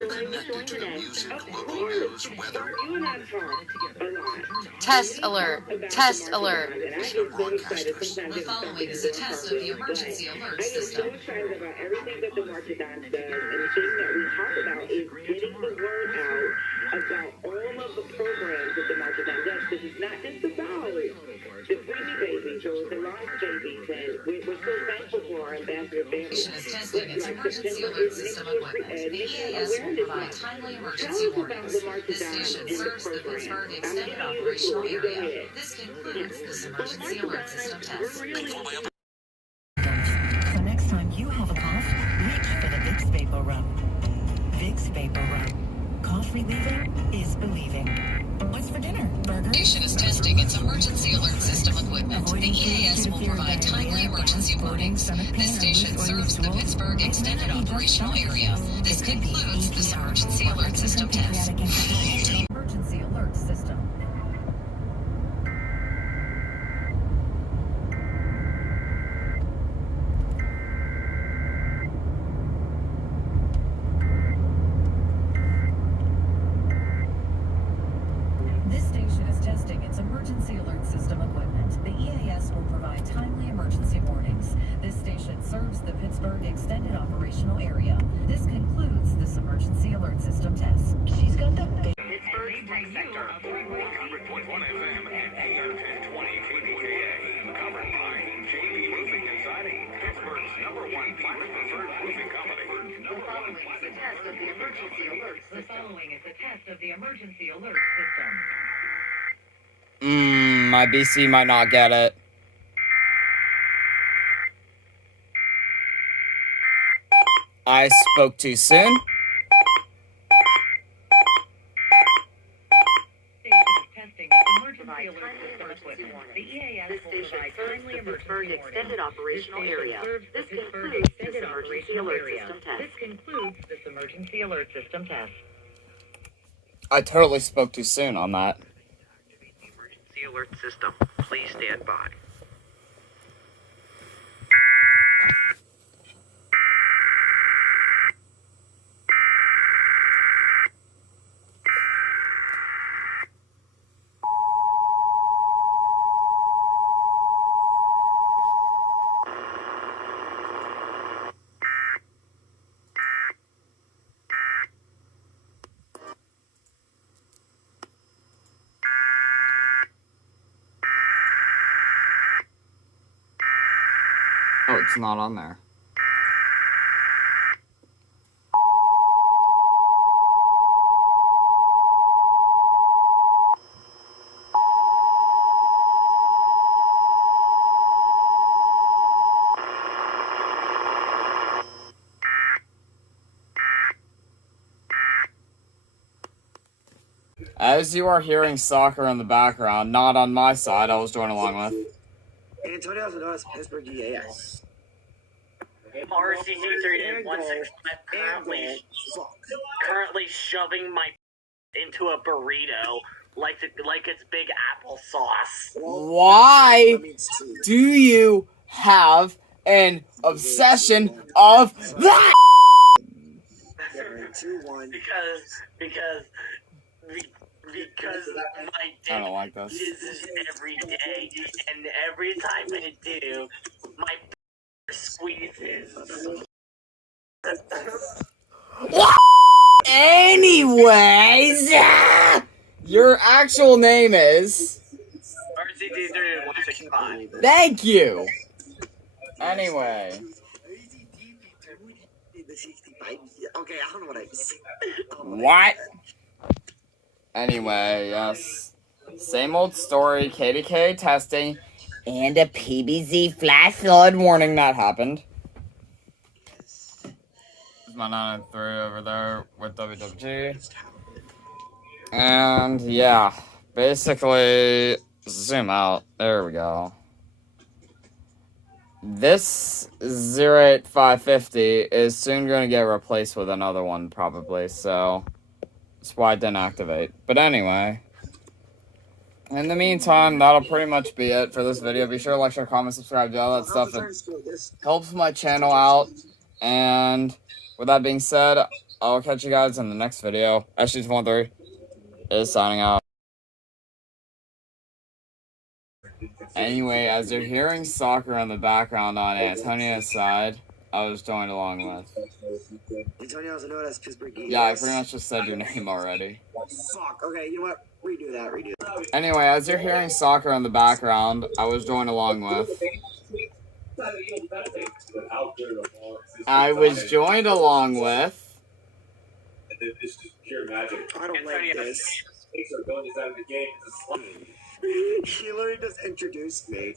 Connected to the music, local news, weather. Test alert. Test alert. Broadcasters. The following is a test of the emergency alert system. I'm so excited about everything that the March-a-thon does, and the thing that we talk about is getting the word out about all of the programs that the March-a-thon does. This is not just about the preemie babies or the launch babies, and we're so thankful for our ambassador family. The station is testing its emergency alert system equipment. The EAS will provide timely emergency warnings. This station serves the Pittsburgh Extended Operational Area. This concludes this emergency alert system test. So next time you have a cough, reach for the Vicks Vapor Rub. Vicks Vapor Rub. Cough relieving is believing. What's for dinner? Burger? The station is testing its emergency alert system equipment. The EAS will provide timely emergency warnings. This station serves the Pittsburgh Extended Operational Area. This concludes this emergency alert system test. Emergency alert system. This station is testing its emergency alert system equipment. The EAS will provide timely emergency warnings. This station serves the Pittsburgh Extended Operational Area. This concludes this emergency alert system test. She's got the Pittsburgh's Tech Sector. 100.1 FM and AM 1020 KBKA. Covered by JP Roofing and Siding. Pittsburgh's #1 private preferred roofing company. The following is a test of the emergency alert system. The following is a test of the emergency alert system. My BC might not get it. I spoke too soon. Station is testing its emergency alert system equipment. The EAS will provide timely emergency Extended Operational Area. This concludes this this emergency alert system test. This concludes this emergency alert system test. I totally spoke too soon on that. Activate the emergency alert system. Please stand by. Oh, it's not on there. As you are hearing soccer in the background, not on my side, I was joining along with. Antonio also known as Pittsburgh EAS. RCC316 currently shoving my into a burrito like it's Big applesauce. Why do you have an obsession of that? Because my dick I don't like this. jizzes every day, and every time I do, my squeezes. Anyways, your actual name is... RCT316. Thank you. Anyway. Okay, I don't know what I said. What? Anyway, yes. Same old story, KDK testing, and a PBZ flash flood warning that happened. This is my 903 over there with WWG. And yeah, basically, zoom out. There we go. This 08550 is soon going to get replaced with another one, probably, so that's why I didn't activate. But anyway, in the meantime, that'll pretty much be it for this video. Be sure to like, share, comment, subscribe, do all that stuff. It helps my channel out. And with that being said, I'll catch you guys in the next video. SG13 is signing out. Anyway, as you're hearing soccer in the background on Antonia's side, I was joined along with. Antonio, also known as Pittsburgh EAS. Yeah, I pretty much just said your name already. Fuck. Okay, you know what? Redo that. Anyway, as you're hearing soccer in the background, I was joined along with. I don't like this. He literally just introduced me.